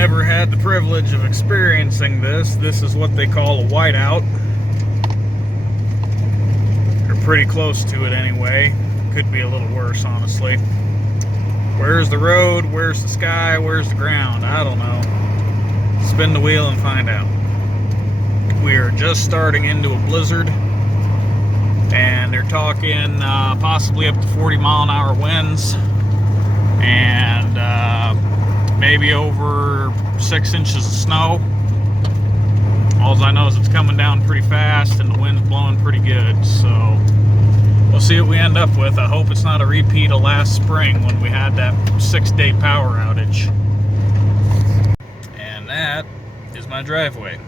never had the privilege of experiencing this. This is what they call a whiteout. Or pretty close to it anyway. Could be a little worse, honestly. Where's the road? Where's the sky? Where's the ground? I don't know. Spin the wheel and find out. We are just starting into a blizzard, and they're talking possibly up to 40-mile-an-hour winds, and maybe over 6 inches of snow. All I know is it's coming down pretty fast and the wind's blowing pretty good, so we'll see what we end up with. I hope it's not a repeat of last spring when we had that 6-day power outage. And that is my driveway.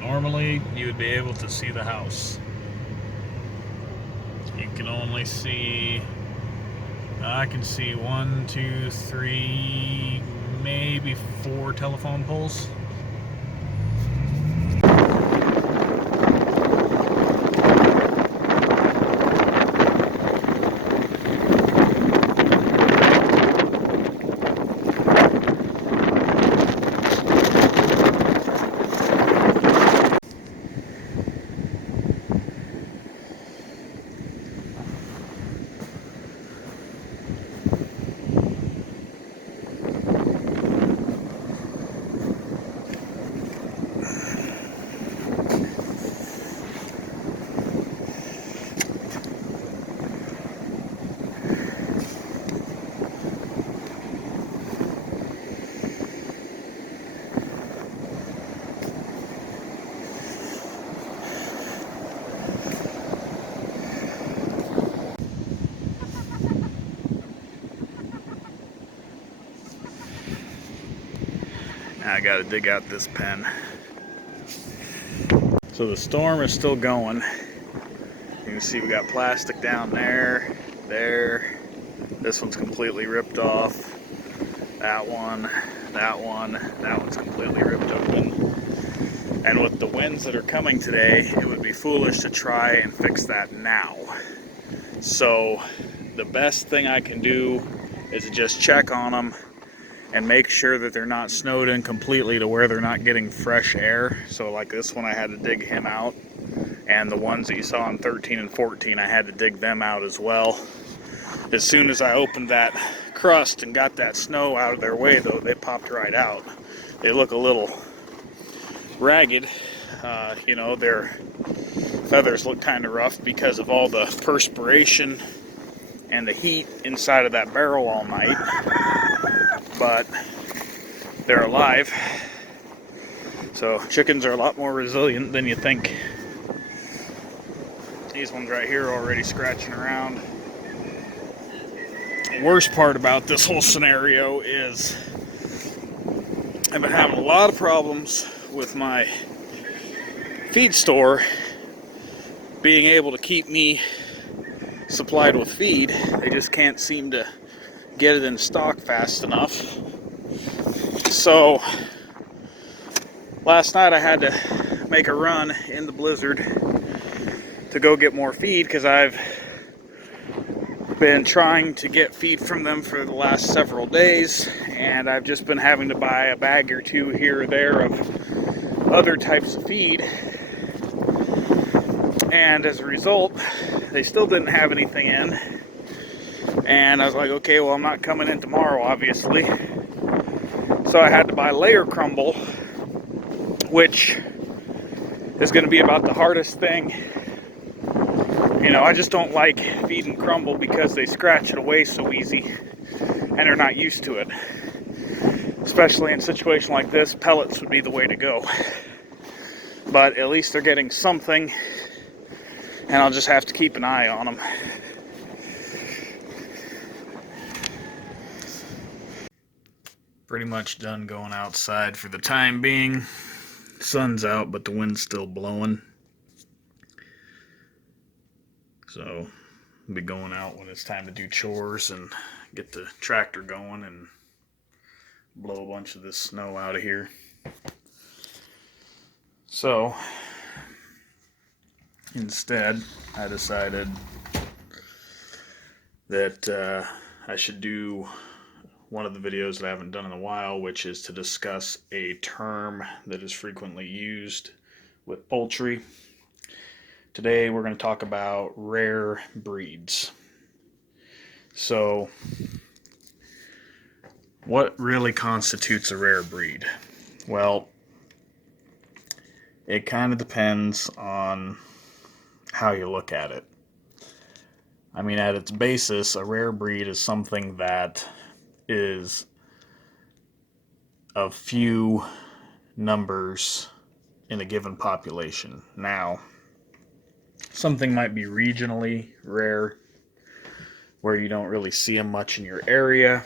Normally you would be able to see the house. You can only see, I can see 1, 2, 3, maybe 4 telephone poles. Now I gotta dig out this pen. So the storm is still going. You can see we got plastic down there, there. This one's completely ripped off. That one, that one, that one's completely ripped open. And with the winds that are coming today, it would be foolish to try and fix that now. So the best thing I can do is to just check on them and make sure that they're not snowed in completely to where they're not getting fresh air. So like this one, I had to dig him out, and the ones that you saw in 13 and 14, I had to dig them out as well. As soon as I opened that crust and got that snow out of their way, though, they popped right out. They look a little ragged. You know, their feathers look kind of rough because of all the perspiration and the heat inside of that barrel all night. But they're alive. So chickens are a lot more resilient than you think. These ones right here are already scratching around. The worst part about this whole scenario is I've been having a lot of problems with my feed store being able to keep me supplied with feed. They just can't seem to get it in stock fast enough. So last night I had to make a run in the blizzard to go get more feed, because I've been trying to get feed from them for the last several days, and I've just been having to buy a bag or two here or there of other types of feed. And as a result, they still didn't have anything in. And I was like, okay, well, I'm not coming in tomorrow, obviously. So I had to buy layer crumble, which is going to be about the hardest thing. You know, I just don't like feeding crumble because they scratch it away so easy, and they're not used to it. Especially in a situation like this, pellets would be the way to go. But at least they're getting something, and I'll just have to keep an eye on them. Pretty much done going outside for the time being. Sun's out, but the wind's still blowing. So I'll be going out when it's time to do chores and get the tractor going and blow a bunch of this snow out of here. So instead, I decided that I should do one of the videos that I haven't done in a while, which is to discuss a term that is frequently used with poultry. Today we're going to talk about rare breeds. So, what really constitutes a rare breed? Well, it kind of depends on how you look at it. I mean, at its basis, a rare breed is something that is of few numbers in a given population. Now, something might be regionally rare, where you don't really see them much in your area.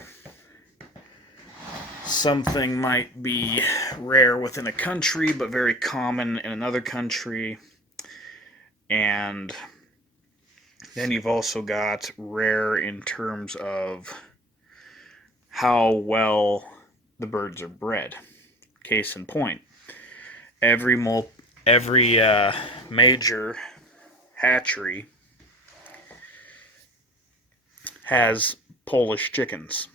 Something might be rare within a country, but very common in another country. And then you've also got rare in terms of how well the birds are bred. Case in point, every major hatchery has Polish chickens,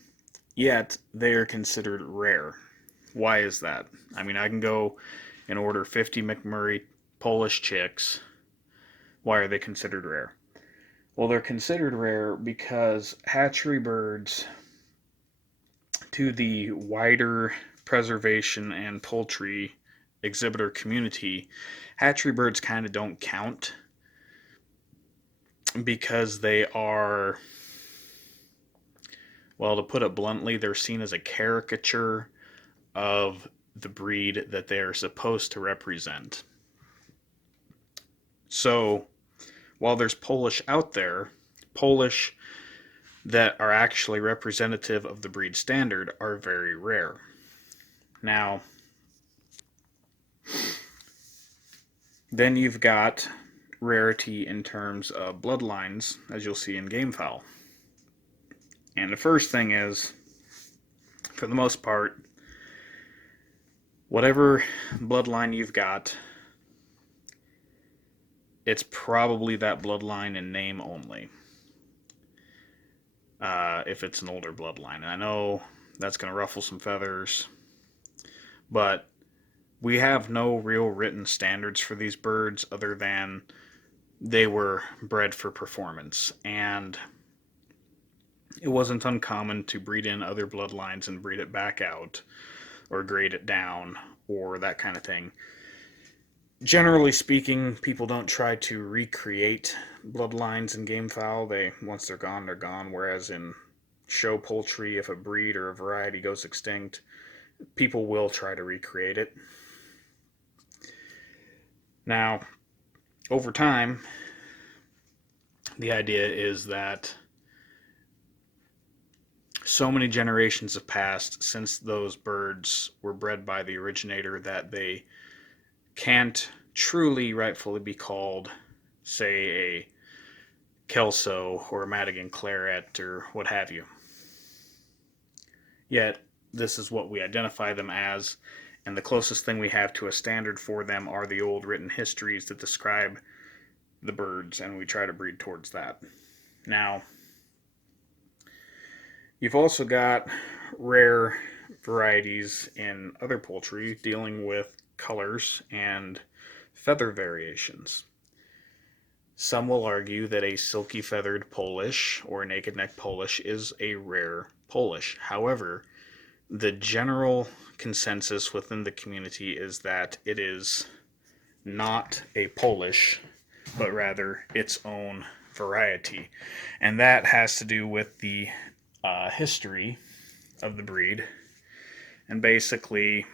yet they are considered rare. Why is that? I mean, I can go and order 50 McMurray Polish chicks. Why are they considered rare? Well, they're considered rare because hatchery birds, to the wider preservation and poultry exhibitor community, hatchery birds kind of don't count because they are, well, to put it bluntly, they're seen as a caricature of the breed that they are supposed to represent. So, while there's Polish out there, Polish that are actually representative of the breed standard are very rare. Now, then you've got rarity in terms of bloodlines, as you'll see in game fowl. And the first thing is, for the most part, whatever bloodline you've got, it's probably that bloodline in name only. If it's an older bloodline. And I know that's going to ruffle some feathers, but we have no real written standards for these birds other than they were bred for performance. And it wasn't uncommon to breed in other bloodlines and breed it back out or grade it down or that kind of thing. Generally speaking, people don't try to recreate bloodlines in game fowl. Once they're gone, they're gone. Whereas in show poultry, if a breed or a variety goes extinct, people will try to recreate it. Now, over time, the idea is that so many generations have passed since those birds were bred by the originator that they can't truly rightfully be called, say, a Kelso or a Madigan Claret or what have you. Yet, this is what we identify them as, and the closest thing we have to a standard for them are the old written histories that describe the birds, and we try to breed towards that. Now, you've also got rare varieties in other poultry dealing with colors and feather variations. Some will argue that a silky feathered Polish or naked neck Polish is a rare Polish. However, the general consensus within the community is that it is not a Polish, but rather its own variety. And that has to do with the history of the breed. And basically,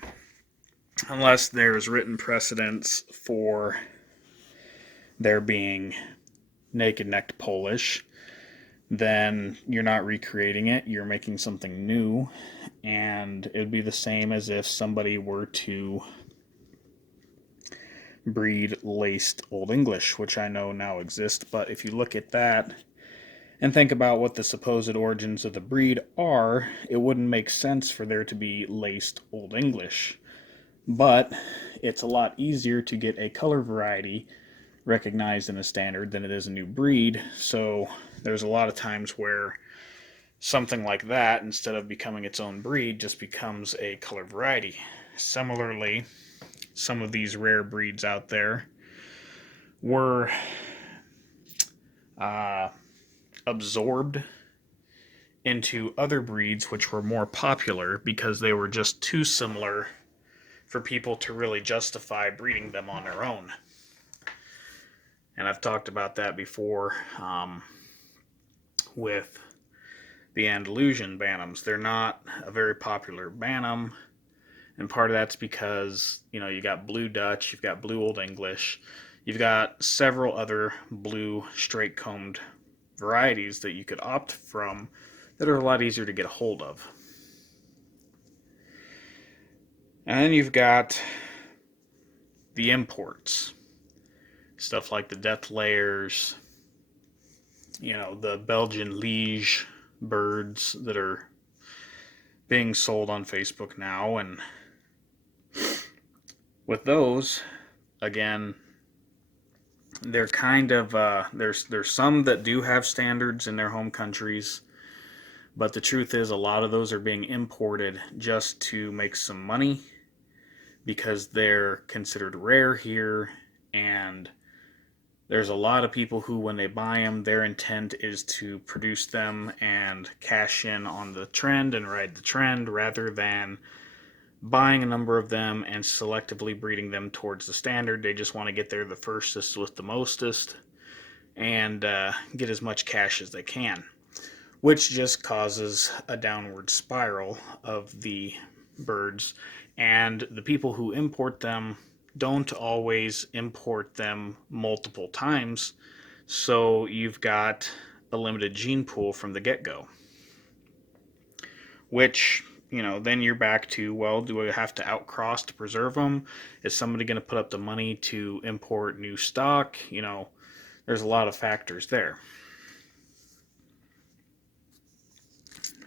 unless there's written precedence for there being naked-necked Polish, then you're not recreating it, you're making something new, and it would be the same as if somebody were to breed laced Old English, which I know now exist, but if you look at that and think about what the supposed origins of the breed are, it wouldn't make sense for there to be laced Old English. But it's a lot easier to get a color variety recognized in a standard than it is a new breed, so there's a lot of times where something like that, instead of becoming its own breed, just becomes a color variety. Similarly, some of these rare breeds out there were uh, absorbed into other breeds which were more popular because they were just too similar for people to really justify breeding them on their own. And I've talked about that before with the Andalusian Bantams. They're not a very popular Bantam, and part of that's because, you got Blue Dutch, you've got Blue Old English, you've got several other blue straight combed varieties that you could opt from that are a lot easier to get a hold of. And then you've got the imports, stuff like the Death Layers, the Belgian Liege birds that are being sold on Facebook now. And with those, again, they're kind of there's some that do have standards in their home countries, but the truth is a lot of those are being imported just to make some money because they're considered rare here, and there's a lot of people who, when they buy them, their intent is to produce them and cash in on the trend and ride the trend rather than buying a number of them and selectively breeding them towards the standard. They just want to get there the firstest with the mostest and get as much cash as they can, which just causes a downward spiral of the birds. And the people who import them don't always import them multiple times, so you've got a limited gene pool from the get-go, which, then you're back to, well, do I have to outcross to preserve them? Is somebody going to put up the money to import new stock? There's a lot of factors there.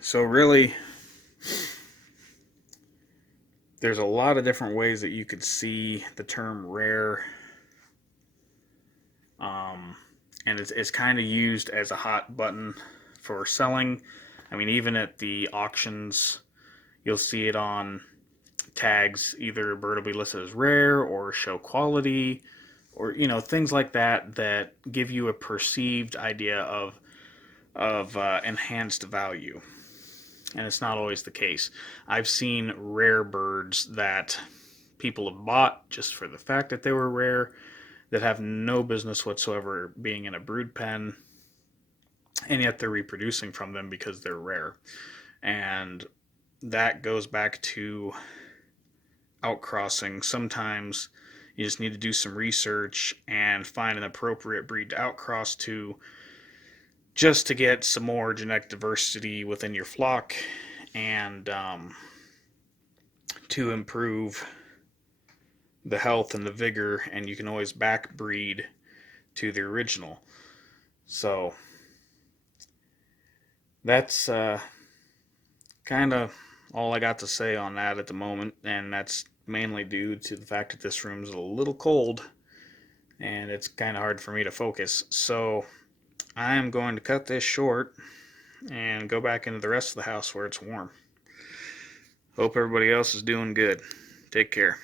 So really, there's a lot of different ways that you could see the term rare, and it's kind of used as a hot button for selling. I mean, even at the auctions, you'll see it on tags, either a bird will be listed as rare or show quality, or things like that that give you a perceived idea of enhanced value. And it's not always the case. I've seen rare birds that people have bought just for the fact that they were rare, that have no business whatsoever being in a brood pen, and yet they're reproducing from them because they're rare. And that goes back to outcrossing. Sometimes you just need to do some research and find an appropriate breed to outcross to, just to get some more genetic diversity within your flock and to improve the health and the vigor, and you can always back breed to the original. So that's kind of all I got to say on that at the moment, and that's mainly due to the fact that this room's a little cold and it's kind of hard for me to focus. So I am going to cut this short and go back into the rest of the house where it's warm. Hope everybody else is doing good. Take care.